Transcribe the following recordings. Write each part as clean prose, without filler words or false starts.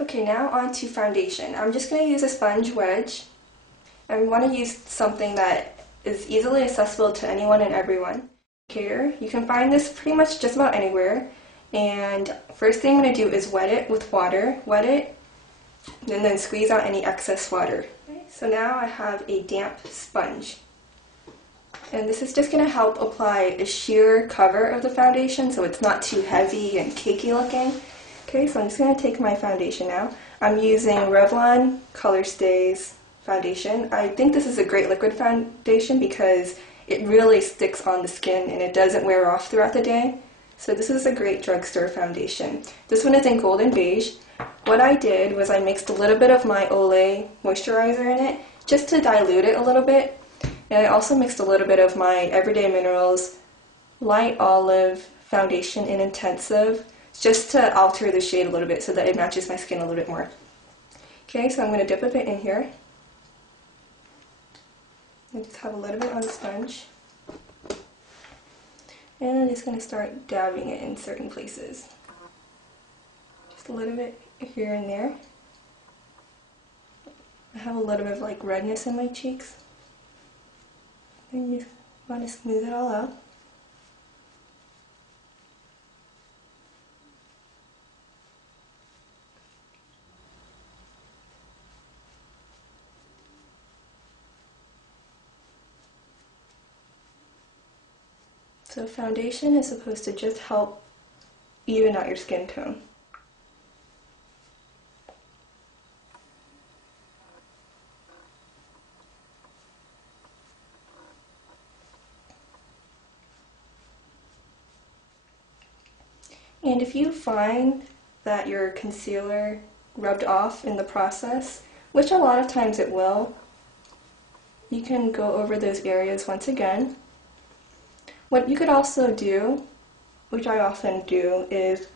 Okay, now on to foundation. I'm just going to use a sponge wedge. And we want to use something that is easily accessible to anyone and everyone. Here, you can find this pretty much just about anywhere. And first thing I'm going to do is wet it with water. Wet it, and then squeeze out any excess water. Okay, so now I have a damp sponge. And this is just going to help apply a sheer cover of the foundation so it's not too heavy and cakey looking. Okay, so I'm just going to take my foundation now. I'm using Revlon Colorstay foundation. I think this is a great liquid foundation because it really sticks on the skin and it doesn't wear off throughout the day. So this is a great drugstore foundation. This one is in golden beige. What I did was I mixed a little bit of my Olay moisturizer in it just to dilute it a little bit. And I also mixed a little bit of my Everyday Minerals Light Olive Foundation in Intensive just to alter the shade a little bit so that it matches my skin a little bit more. Okay, so I'm going to dip a bit in here. I just have a little bit on the sponge. And I'm just going to start dabbing it in certain places. Just a little bit here and there. I have a little bit of like redness in my cheeks. And you want to smooth it all out. So foundation is supposed to just help even out your skin tone. And if you find that your concealer rubbed off in the process, which a lot of times it will, you can go over those areas once again. What you could also do, which I often do, is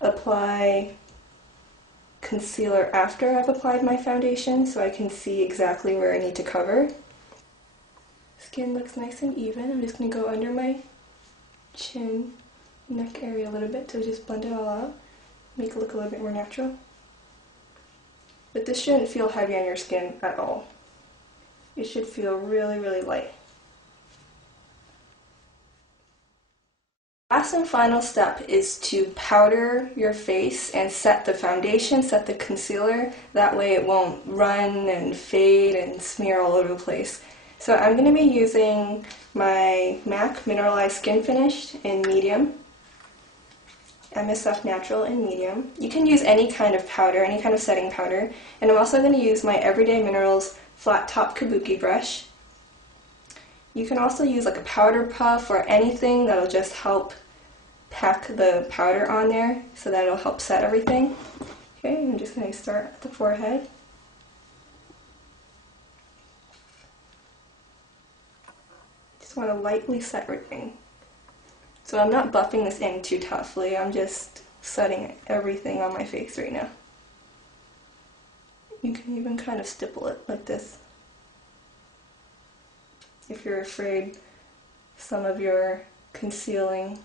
apply concealer after I've applied my foundation so I can see exactly where I need to cover. Skin looks nice and even. I'm just going to go under my chin, neck area a little bit to just blend it all out, make it look a little bit more natural. But this shouldn't feel heavy on your skin at all. It should feel really, really light. Last and final step is to powder your face and set the foundation, set the concealer. That way it won't run and fade and smear all over the place. So I'm going to be using my MAC Mineralized Skin Finish in medium, MSF Natural in medium. You can use any kind of powder, any kind of setting powder. And I'm also going to use my Everyday Minerals Flat Top Kabuki brush. You can also use like a powder puff or anything that'll just help pack the powder on there so that it'll help set everything. Okay, I'm just going to start at the forehead. Just want to lightly set everything. So I'm not buffing this in too toughly, I'm just setting everything on my face right now. You can even kind of stipple it like this if you're afraid some of your concealing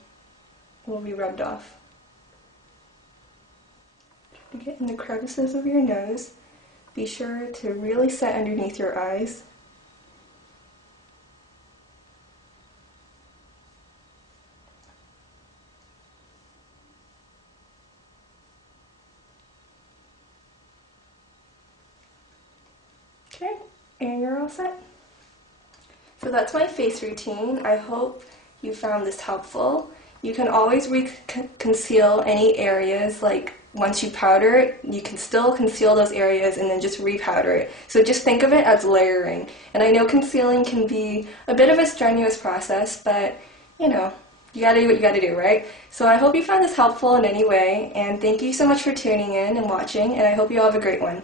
will be rubbed off. To get in the crevices of your nose, be sure to really set underneath your eyes. Okay, and you're all set. So that's my face routine. I hope you found this helpful. You can always conceal any areas, like once you powder it, you can still conceal those areas and then just repowder it. So just think of it as layering. And I know concealing can be a bit of a strenuous process, but you know, you gotta do what you gotta do, right? So I hope you found this helpful in any way, and thank you so much for tuning in and watching, and I hope you all have a great one.